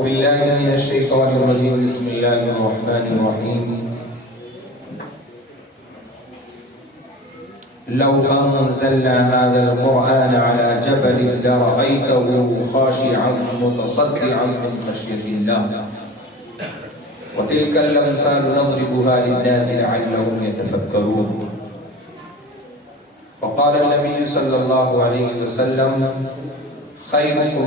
أعوذ بالله من الشيطان الرجيم بسم الله الرحمن الرحيم لو أنزلنا هذا القرآن على جبل لرأيته خاشعا متصدعا من خشية الله وتلك الأمثال نضربها للناس لعلهم يتفكرون وقال النبي صلى الله عليه وسلم خيركم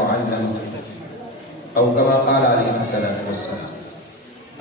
وعلمه أو كما قال عليه الصلاة والسلام।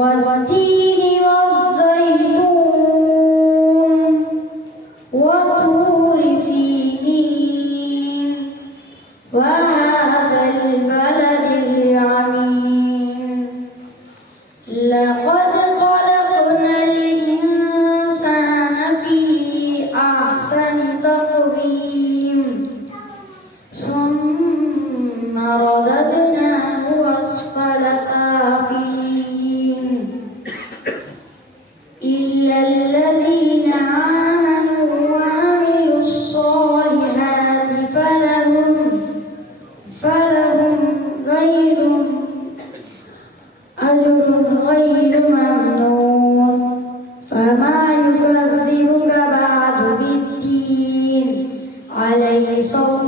والتين والزيتون وطور سينين وهذا البلد العميم لقد خلقنا الإنسان في أحسن تقويم ثم رددناه أسفل سافلين إلا الذين آمنوا وعملوا الصالحات فلهم أجر غير ممنون فما يكذبك بعد بالدين عليه الصلاة